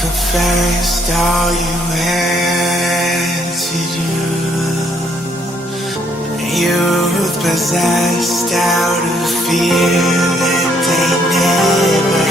confessed all you had to do. Youth possessed out of fear that they never